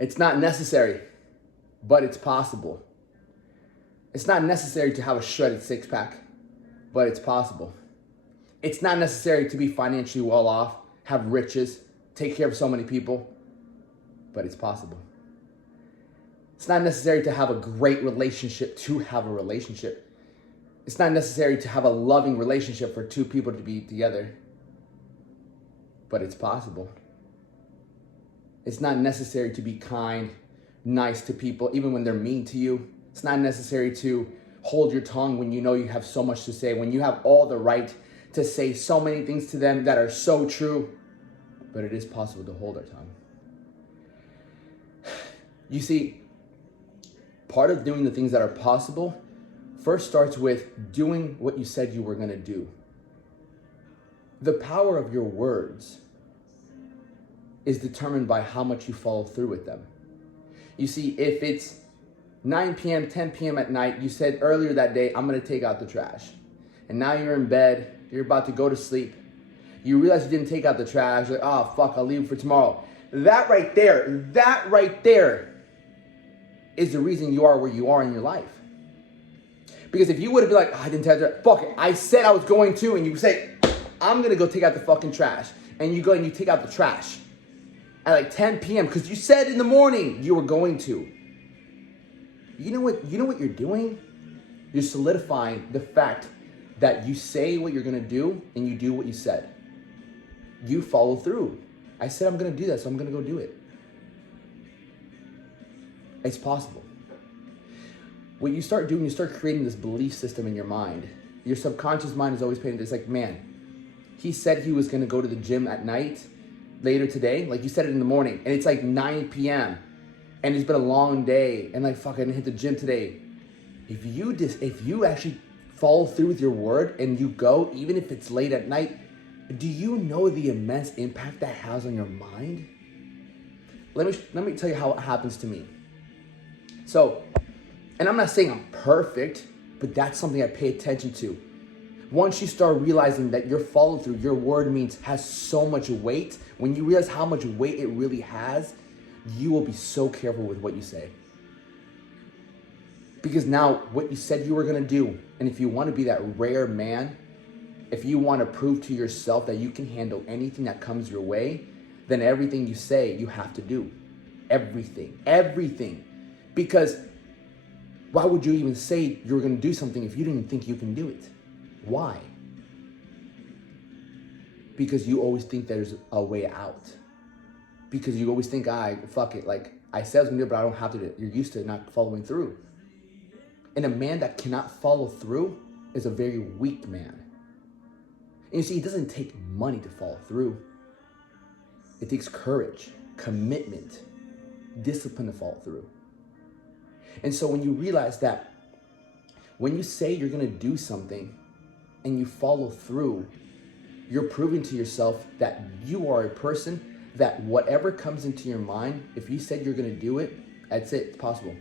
It's not necessary, but it's possible. It's not necessary to have a shredded six pack, but it's possible. It's not necessary to be financially well off, have riches, take care of so many people, but it's possible. It's not necessary to have a great relationship to have a relationship. It's not necessary to have a loving relationship for two people to be together, but it's possible. It's not necessary to be kind, nice to people, even when they're mean to you. It's not necessary to hold your tongue when you know you have so much to say, when you have all the right to say so many things to them that are so true, but it is possible to hold our tongue. You see, part of doing the things that are possible first starts with doing what you said you were going to do. The power of your words is determined by how much you follow through with them. You see, if it's 9 p.m., 10 p.m. at night, you said earlier that day, I'm going to take out the trash. And now you're in bed, you're about to go to sleep. You realize you didn't take out the trash. You're like, oh, fuck, I'll leave it for tomorrow. That right there is the reason you are where you are in your life. Because if you would have been like, oh, I didn't take out the trash. Fuck it, I said I was going to, and you say, I'm going to go take out the fucking trash. And you go and you take out the trash at like 10 p.m. because you said in the morning you were going to. You know what you're doing? You're solidifying the fact that you say what you're going to do and you do what you said. You follow through. I said I'm going to do that, so I'm going to go do it. It's possible. What you start doing, you start creating this belief system in your mind. Your subconscious mind is always paying this, like, man, he said he was going to go to the gym at night later today. Like, you said it in the morning, and it's like 9 p.m. and it's been a long day, and like, fuck, I didn't hit the gym today. If you actually follow through with your word and you go, even if it's late at night, do you know the immense impact that has on your mind? Let me tell you how it happens to me. So, and I'm not saying I'm perfect, but that's something I pay attention to. Once you start realizing that your follow through, your word has so much weight, when you realize how much weight it really has, you will be so careful with what you say. Because now what you said you were going to do, and if you want to be that rare man, if you want to prove to yourself that you can handle anything that comes your way, then everything you say you have to do. Everything. Because why would you even say you were going to do something if you didn't think you can do it? Why? Because you always think there's a way out. Because you always think, fuck it. Like, I said I was going to do it, but I don't have to do it. You're used to not following through. And a man that cannot follow through is a very weak man. And you see, it doesn't take money to follow through. It takes courage, commitment, discipline to follow through. And so when you realize that when you say you're going to do something and you follow through, you're proving to yourself that you are a person that whatever comes into your mind, if you said you're going to do it, that's it, it's possible.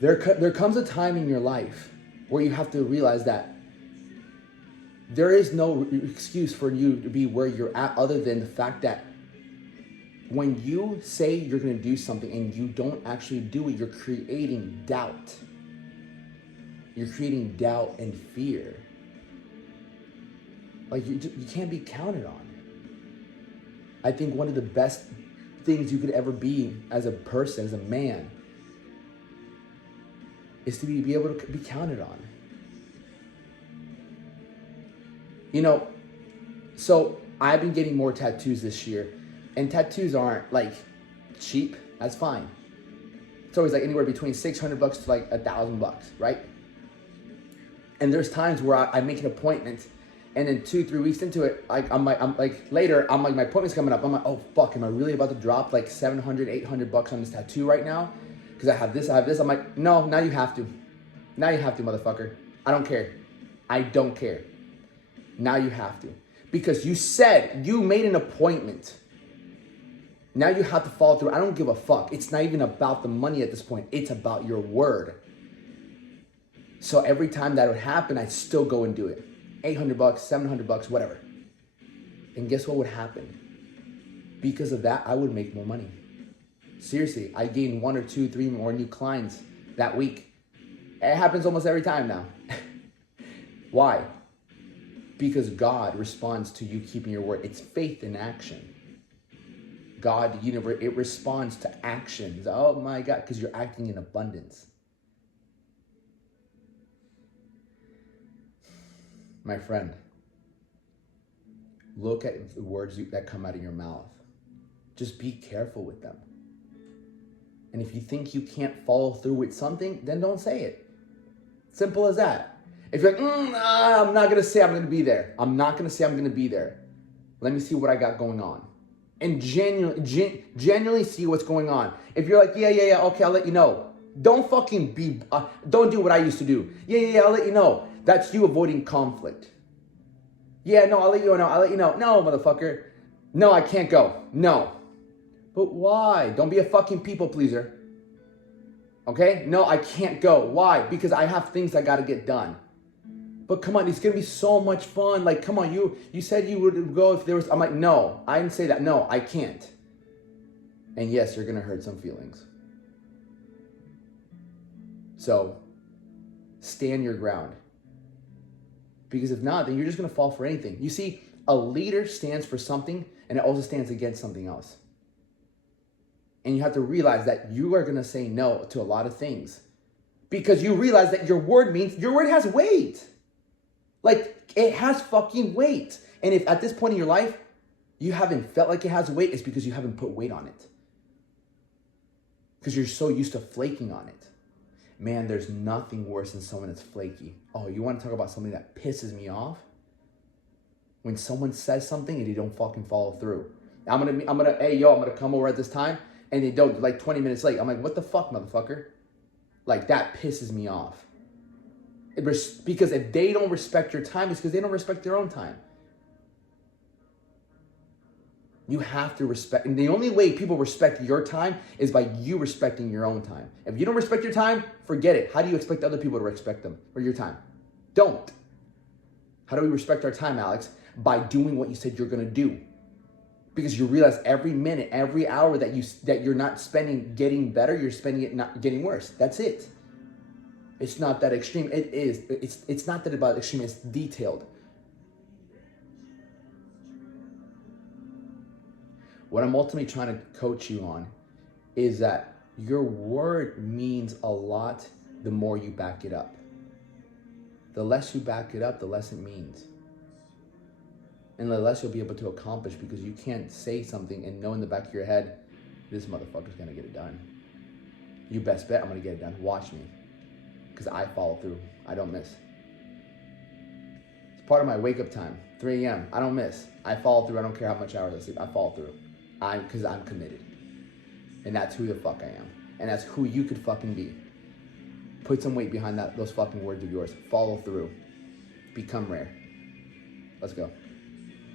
There comes a time in your life where you have to realize that there is no excuse for you to be where you're at other than the fact that when you say you're going to do something and you don't actually do it, you're creating doubt. You're creating doubt and fear. Like, you can't be counted on. I think one of the best things you could ever be as a person, as a man, is to be able to be counted on. You know, so I've been getting more tattoos this year, and tattoos aren't like cheap. That's fine. It's always like anywhere between $600 to like $1,000, right? And there's times where I make an appointment, and then 2-3 weeks into it, I'm like, my appointment's coming up. I'm like, oh fuck, am I really about to drop like $700, $800 on this tattoo right now? Because I have this. I'm like, no, now you have to. Now you have to, motherfucker. I don't care. I don't care. Now you have to. Because you made an appointment. Now you have to follow through. I don't give a fuck. It's not even about the money at this point. It's about your word. So every time that would happen, I'd still go and do it. $800, $700, whatever. And guess what would happen? Because of that, I would make more money. Seriously, I gained 1 or 2, 3 more new clients that week. It happens almost every time now. Why? Because God responds to you keeping your word. It's faith in action. God, the universe, it responds to actions. Oh my God, because you're acting in abundance. My friend, look at the words that come out of your mouth. Just be careful with them. And if you think you can't follow through with something, then don't say it. Simple as that. If you're like, I'm not going to say I'm going to be there. I'm not going to say I'm going to be there. Let me see what I got going on. And genuinely see what's going on. If you're like, yeah, okay, I'll let you know. Don't fucking don't do what I used to do. Yeah, I'll let you know. That's you avoiding conflict. Yeah, no, I'll let you know. No, motherfucker. No, I can't go. No. But why? Don't be a fucking people pleaser. Okay? No, I can't go. Why? Because I have things I gotta get done. But come on, it's gonna be so much fun. Like, come on, you said you would go if there was. I'm like, no, I didn't say that. No, I can't. And yes, you're gonna hurt some feelings. So, stand your ground. Because if not, then you're just gonna fall for anything. You see, a leader stands for something and it also stands against something else. And you have to realize that you are gonna say no to a lot of things. Because you realize that your word has weight. Like, it has fucking weight. And if at this point in your life, you haven't felt like it has weight, it's because you haven't put weight on it. Because you're so used to flaking on it. Man, there's nothing worse than someone that's flaky. Oh, you want to talk about something that pisses me off? When someone says something and they don't fucking follow through. I'm gonna come over at this time, and they don't, like 20 minutes late. I'm like, what the fuck, motherfucker? Like, that pisses me off. Because if they don't respect your time, it's because they don't respect their own time. You have to respect, and the only way people respect your time is by you respecting your own time. If you don't respect your time, forget it. How do you expect other people to respect them or your time? Don't. How do we respect our time, Alex? By doing what you said you're gonna do. Because you realize every minute, every hour that you're not spending getting better, you're spending it not getting worse. That's it. It's not that extreme. It is. It's not that about extreme. It's detailed. What I'm ultimately trying to coach you on is that your word means a lot the more you back it up. The less you back it up, the less it means. And the less you'll be able to accomplish, because you can't say something and know in the back of your head, this motherfucker's gonna get it done. You best bet I'm gonna get it done. Watch me. Because I follow through. I don't miss. It's part of my wake up time. 3 a.m. I don't miss. I follow through. I don't care how much hours I sleep. I follow through. Because I'm committed. And that's who the fuck I am. And that's who you could fucking be. Put some weight behind those fucking words of yours. Follow through. Become rare. Let's go.